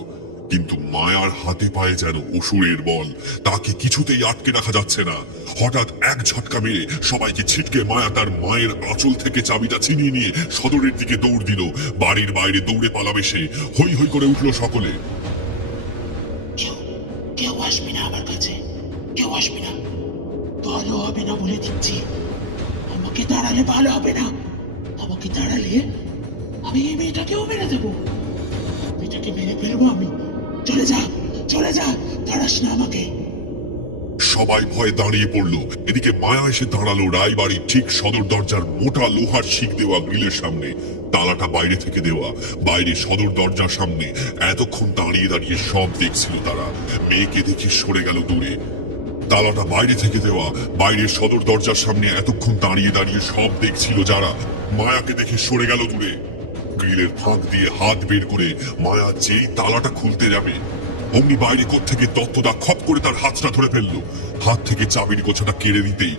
কিন্তু মায়ার হাতে পায়ে যেন অসুরের বল, তাকে কিছুতেই আটকে রাখা যাচ্ছে না। হঠাৎ এক ঝটকা মেরে সবাইকে ছিটকে মায়া তার মায়ের আঁচল থেকে চাবিটা ছিনিয়ে নিয়ে সদরের দিকে দৌড় দিল। বাড়ির বাইরে দৌড়ে পালাবে সে। হৈ হৈ করে উঠলো সকলে। কেউ কেউ আসবে না আমার কাছে, কেউ আসবে না, ভালো হবে না বলে দিচ্ছি। আমাকে দাঁড়ালে ভালো হবে না, আমাকে দাঁড়ালে আমি এই মেয়েটাকেও মেরে দেবো, মেয়েটাকে মেরে ফেলবো আমি। চলে যা, চলে যা, দাঁড়াস না আমাকে। সবাই ভয়ে দাঁড়িয়ে পড়লো। এদিকে মায়া এসে দাঁড়ালো রায়বাড়ির ঠিক সদর দরজার মোটা লোহার শিক দেওয়া গ্রিলের সামনে। তালাটা বাইরে থেকে দেওয়া। বাইরে সদর দরজার সামনে এতক্ষণ দাঁড়িয়ে দাঁড়িয়ে সব দেখছিল তারা। মেয়েকে দেখে সরে গেল দূরে। তালাটা বাইরে থেকে দেওয়া। বাইরের সদর দরজার সামনে এতক্ষণ দাঁড়িয়ে দাঁড়িয়ে সব দেখছিল যারা, মায়াকে দেখে সরে গেল দূরে। গ্রিলের ফাঁক দিয়ে হাত বের করে মায়া যেই তালাটা খুলতে যাবে, অমনি বাইরে থেকে তত্ত্বদা খপ করে তার হাতটা ধরে ফেললো। হাত থেকে চাবির গোছাটা কেড়ে দিতেই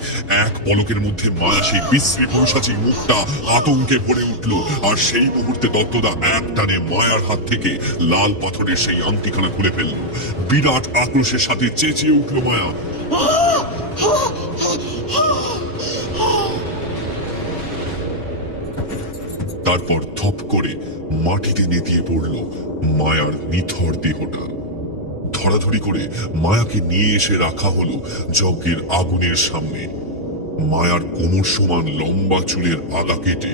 এক পলকের মধ্যে মায়া সেই বিশ্রী পুরুষাচির মুখটা আতঙ্কে ভরে উঠল। আর সেই মুহূর্তে তত্ত্বদা এক টানে মায়ার হাত থেকে লাল পাথরের সেই আংটিখানা খুলে ফেললো। বিরাট আক্রোশের সাথে চেঁচিয়ে উঠল মায়া। তারপর থপ করে মাটিতে নেতিয়ে পড়ল মায়ার নিথর দেহটা। ধরাধরি করে মায়াকে নিয়ে এসে রাখা হলো যজ্ঞের আগুনের সামনে। মায়ার কোমর সমান লম্বা চুলের আগা কেটে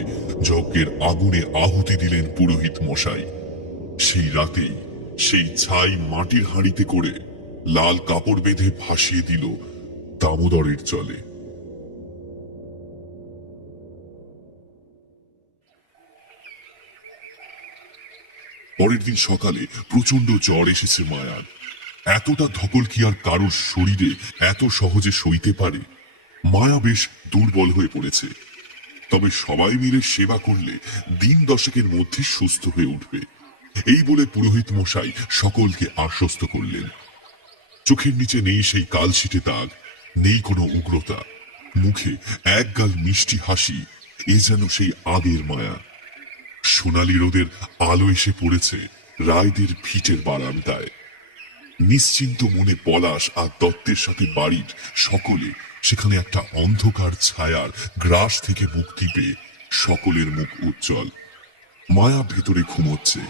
যজ্ঞের আগুনে আহুতি দিলেন পুরোহিত মশাই। সেই রাতেই সেই ছাই মাটির হাঁড়িতে করে লাল কাপড় বেঁধে ভাসিয়ে দিল দামোদরের জলে। পরের দিন সকালে প্রচন্ড জ্বর এসেছে মায়ার। এতটা ধকল কি আর কারোর শরীরে এত সহজে সইতে পারে? মায়া বেশ দুর্বল হয়ে পড়েছে। তবে সবাই মিলে সেবা করলে দিন দশেকের মধ্যে সুস্থ হয়ে উঠবে, এই বলে পুরোহিত মশাই সকলকে আশ্বস্ত করলেন। চোখের নিচে নেই সেই কালশিটে দাগ, নেই কোনো উগ্রতা, মুখে একগাল মিষ্টি হাসি। এ যেন সেই আগের মায়া। সোনালি রোদের আলো এসে পড়েছে রায়দের ভিটের বারান্দায়। নিশ্চিন্ত মনে পলাশ আর দত্তের সাথে বাড়ির সকলে সেখানে একটা অন্ধকার ছায়ার গ্রাস থেকে মুক্তি পেয়ে সকলের মুখ উজ্জ্বল। মায়া ভেতরে ঘুমোচ্ছে।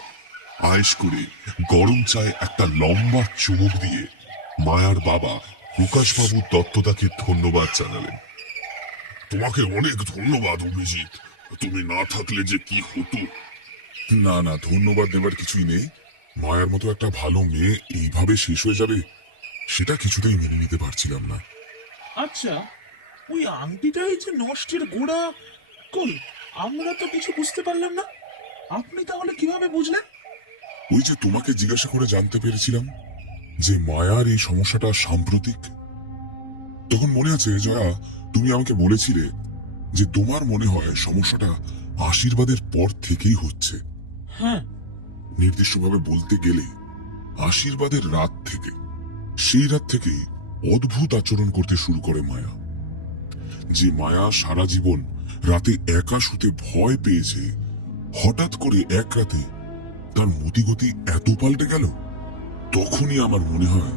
আয়েশ করে গরম চায়ে একটা লম্বা চুমুক দিয়ে মায়ার বাবা প্রকাশবাবু দত্তদাকে ধন্যবাদ জানালেন। তোমাকে অনেক ধন্যবাদ অভিজিৎ, তুমি না থাকলে যে কি হতো। না না, ধন্যবাদ দেবার কিছুই নেই। মায়ার মতো একটা ভালো মেয়ে এইভাবে শেষ হয়ে যাবে, সেটা কিছুতেই মেনে নিতে পারছিলাম না। আচ্ছা, ওই আংটিটাই যে নষ্টের গোড়া, কই আমরা তো কিছু বুঝতে পারলাম না। আপনি তাহলে কিভাবে বুঝলেন? ওই যে তোমাকে জিজ্ঞাসা করে জানতে পেরেছিলাম যে মায়ার এই সমস্যাটা সাম্প্রতিক। তখন মনে আছে জয়া, তুমি আমাকে বলেছিলে যে তোমার মনে হয় সমস্যাটা আশীর্বাদের পর থেকেই হচ্ছে। হ্যাঁ, নির্দিষ্টভাবে বলতে গেলে আশীর্বাদের রাত থেকে। সেই রাত থেকেই অদ্ভুত আচরণ করতে শুরু করে মায়া। যে মায়া সারা জীবন রাতে একা শুতে ভয় পেয়েছে, হঠাৎ করে এক রাতে তার মতিগতি এত পাল্টে গেল। তখনই আমার মনে হয়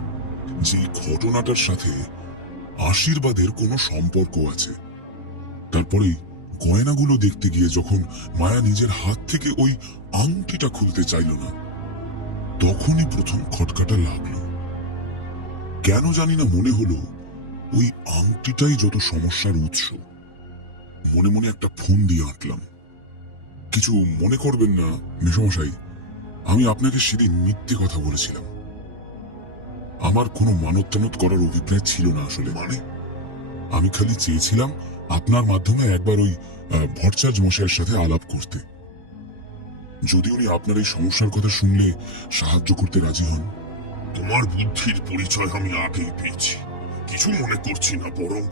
যে এই ঘটনাটার সাথে আশীর্বাদের কোনো সম্পর্ক আছে। তারপরে গয়নাগুলো দেখতে গিয়ে যখন মায়া নিজের হাত থেকে ওই আংটিটা খুলতে চাইল না, তখনই প্রথম খটকাটা লাগলো। কেন জানি না মনে হলো ওই আংটিটাই যত সমস্যার উৎস। মনে মনে একটা ফোন দিয়ে আঁটলাম। কিছু মনে করবেন না মেশমশাই, আমি আপনাকে সেদিন মিথ্যে কথা বলেছিলাম। আমার কোনো মানত টানত করার অভিপ্রায় ছিল না আসলে। মানে আমি খালি চেয়েছিলাম আপনার মাধ্যমে একবার ওই ভট্টাচার্য মশাইয়ের সাথে আলাপ করতে। যদি উনি আপনার এই সমস্যার কথা শুনলে সাহায্য করতে রাজি হন। তোমার বুদ্ধির পরিচয় আমি আগেই পেয়েছি, কিছু মনে করছি না, বরং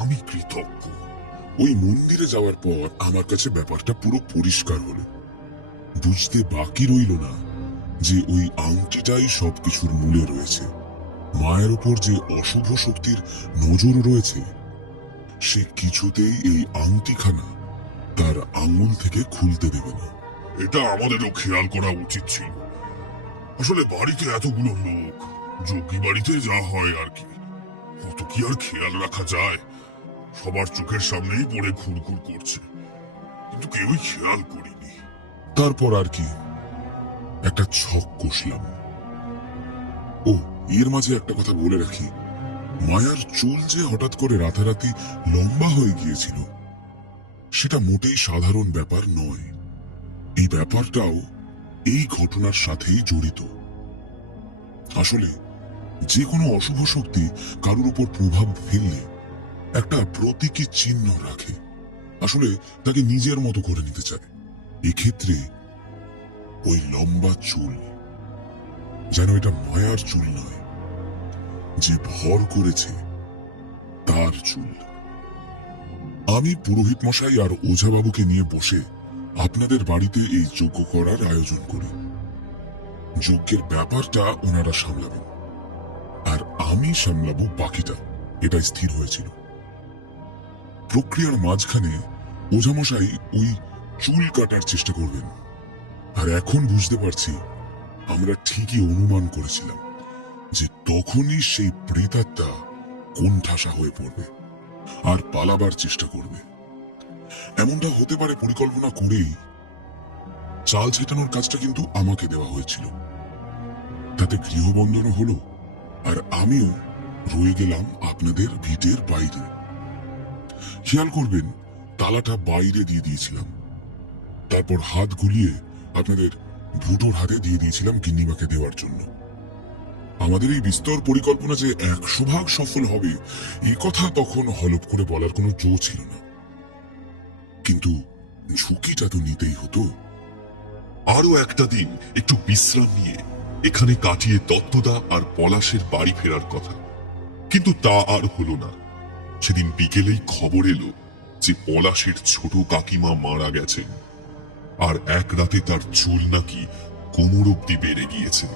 আমি কৃতজ্ঞ। ওই মন্দিরে যাওয়ার পর আমার কাছে ব্যাপারটা পুরো পরিষ্কার হলো। বুঝতে বাকি রইল না যে ওই আংটিটাই সবকিছুর মূলে রয়েছে। মায়ের উপর যে অশুভ শক্তির নজর রয়েছে, সে কিছুতেই এই আংটিখানা তার আঙুল থেকে খুলতে দেবে না। এটা আমাদেরও খেয়াল করা উচিত ছিল। আসলে বাড়িতে এতগুলো লোক, যোগী বাড়িতে যা হয় আর কি, অত কি আর খেয়াল রাখা যায়? সবার চোখের সামনেই পড়ে ঘুরঘুর করছে, কিন্তু কেউই খেয়াল করিনি। তারপর আর কি, একটা ছক কষলাম। ও, এর মাঝে একটা কথা বলে রাখি, মায়ার চুল যে হঠাৎ করে রাতারাতি লম্বা হয়ে গিয়েছিল, সেটা মোটেই সাধারণ ব্যাপার নয়। এই ব্যাপারটাও এই ঘটনার সাথেই জড়িত। আসলে যে কোনো অশুভ শক্তি কারোর উপর প্রভাব ফেললে একটা প্রতীকী চিহ্ন রাখে, আসলে তাকে নিজের মতো করে নিতে চায়। এক্ষেত্রে ওই লম্বা চুল যেন এটা মায়ার চুল নয়, যে ভর করেছে তার চুল। আমি পুরোহিত মশাই আর ওঝাবাবুকে নিয়ে বসে আপনাদের বাড়িতে এই যজ্ঞ করার আয়োজন করি। যজ্ঞের ব্যাপারটা ওনারা সামলাবেন, আর আমি সামলাবো বাকিটা, এটা স্থির হয়েছিল। প্রক্রিয়ার মাঝখানে ওঝামশাই ওই চুল কাটার চেষ্টা করবেন। আর এখন বুঝতে পারছি আমরা ঠিকই অনুমান করেছিলাম যে তখনই সেই প্রেতাত্মা কোণঠাসা হয়ে পড়বে আর পালাবার চেষ্টা করবে। এমনটা হতে পারে পরিকল্পনা করেই চাল ছেটানোর কাজটা কিন্তু আমাকে দেওয়া হয়েছিল। তাতে গৃহবন্ধনও হলো, আর আমিও রয়ে গেলাম আপনাদের ভিটের বাইরে। খেয়াল করবেন, তালাটা বাইরে দিয়ে দিয়েছিলাম, তারপর হাত গুলিয়ে আপনাদের ভুটোর হাতে দিয়ে দিয়েছিলাম গিন্নিমাকে দেওয়ার জন্য। আমাদের এই বিস্তর পরিকল্পনা যে 100% সফল হবে, এই কথা তখন হলপ করে বলার কোনো জো ছিল না, কিন্তু ঝুঁকিটা তো নিতেই হতো। আরো একটা দিন একটু বিশ্রাম নিয়ে এখানে কাটিয়ে দত্তদা আর পলাশের বাড়ি ফেরার কথা, কিন্তু তা আর হলো না। সেদিন বিকেলেই খবর এলো যে পলাশের ছোট কাকিমা মারা গেছেন, আর এক রাতে তার চুল নাকি কোমর অব্দি বেড়ে গিয়েছে।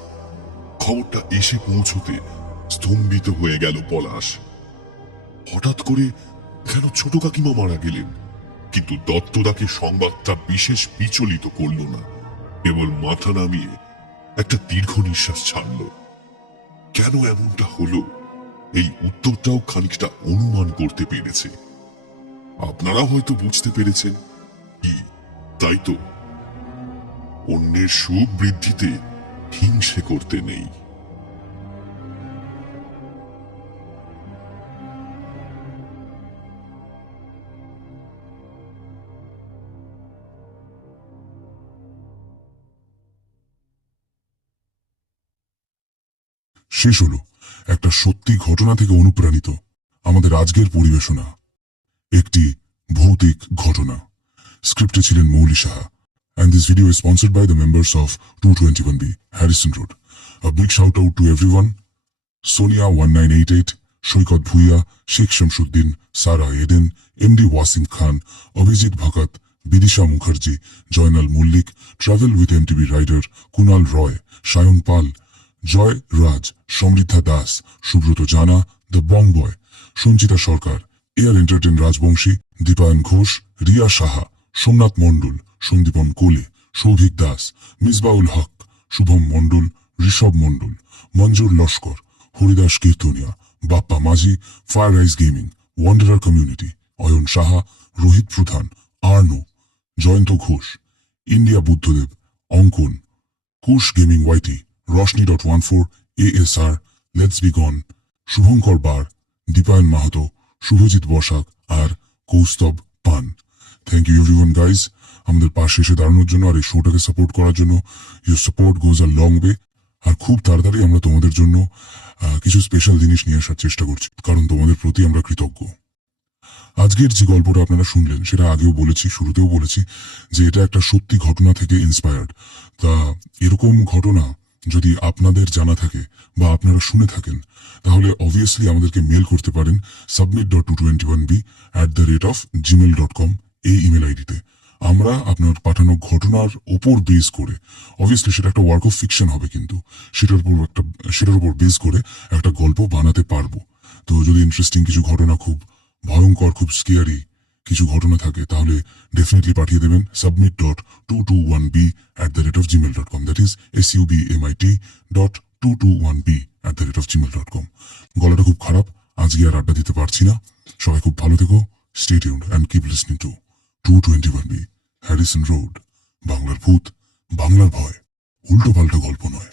খবরটা এসে পৌঁছতে স্তম্ভিত হয়ে গেল পলাশ। হঠাৎ করে কেন ছোট কাকিমা মারা গেলেন? কিন্তু দত্তদাকে সংবাদটা বিশেষ বিচলিত করল না, কেবল মাথা নামিয়ে একটা দীর্ঘ নিঃশ্বাস ছাড়ল। কেন এমনটা হলো, এই উত্তরটাও খানিকটা অনুমান করতে পেরেছে। আপনারা হয়তো বুঝতে পেরেছেন কি, তাই তো? অন্যের সুখ বৃদ্ধিতে হিংসে করতে নেই। শেষ হলো একটা সত্যি ঘটনা থেকে অনুপ্রাণিত আমাদের আজকের পরিবেশনা, একটি ভৌতিক ঘটনা। স্ক্রিপ্টে ছিলেন মৌলি Saha, and this video is sponsored by the members of 221B Harrison Road. A big shout out to everyone: Sonia 1988, Shoikat Bhuiya, Sheikh Shamsuddin, Sarah Eden, MD Wasim Khan, Abhijit Bhagat, Bidisha Mukherjee, Joynal Mullik, Travel with MTB Rider, Kunal Roy, Shayon Pal, Joy Raj, Somridha Das, Subroto Jana, The Bong Boy, Sanchita Sarkar, air entertain Rajbanshi, Dipayan Ghosh, Riya Saha, Somnath Mondal, Sandipan Kole, Souvik Das, Misbaul Haque, Shubham Mondal, Rishabh Mondal, Manjur Laskar, Haridas Kirtania, Bappa Majhi, fire rise gaming, wanderer community, Ayan Saha, Rohit Pradhan, Arno, Jayanta Ghosh, India Buddhadev, Ankan, Kush gaming YT, Roshni, ASR, let's be gone, Shubhankar Bar, Dipayan Mahato, Shubhajit Basak আর Koustav Pan. Thank you everyone guys, আমাদের পাশে এসে দাঁড়ানোর জন্য আর এই শোটাকে support করার জন্য। Your support goes a long way. আর খুব তাড়াতাড়ি আমরা তোমাদের জন্য কিছু স্পেশাল জিনিস নিয়ে আসার চেষ্টা করছি, কারণ তোমাদের প্রতি আমরা কৃতজ্ঞ। আজকের যে গল্পটা আপনারা শুনলেন সেটা আগেও বলেছি, শুরুতেও বলেছি যে এটা একটা সত্যি ঘটনা থেকে ইন্সপায়ার্ড। তা এরকম ঘটনা যদি আপনাদের জানা থাকে বা আপনারা শুনে থাকেন, তাহলে অবভিয়াসলি আমাদেরকে মেল করতে পারেন submit.221b@gmail.com এই ইমেল আইডিতে। আমরা আপনার পাঠানো ঘটনার ওপর বেস করে, অবভিয়াসলি সেটা একটা ওয়ার্ক অফ ফিকশন হবে, কিন্তু সেটার উপর বেস করে একটা গল্প বানাতে পারবো। তো যদি ইন্টারেস্টিং কিছু ঘটনা, খুব ভয়ঙ্কর, খুব স্কেয়ারি কিছু ঘটনা থাকে, তাহলে ডেফিনেটলি পাঠিয়ে দেবেন submit.221b@gmail.com, দ্যাট ইজ submit.221b@gmail.com। গলাটা খুব খারাপ, আজকে আর আড্ডা দিতে পারছি না। সবাই খুব ভালো থেকো, stay tuned and keep listening to 221b, Harrison road. বাংলার ভূত, বাংলার ভয়, উল্টো পাল্টা গল্প নয়।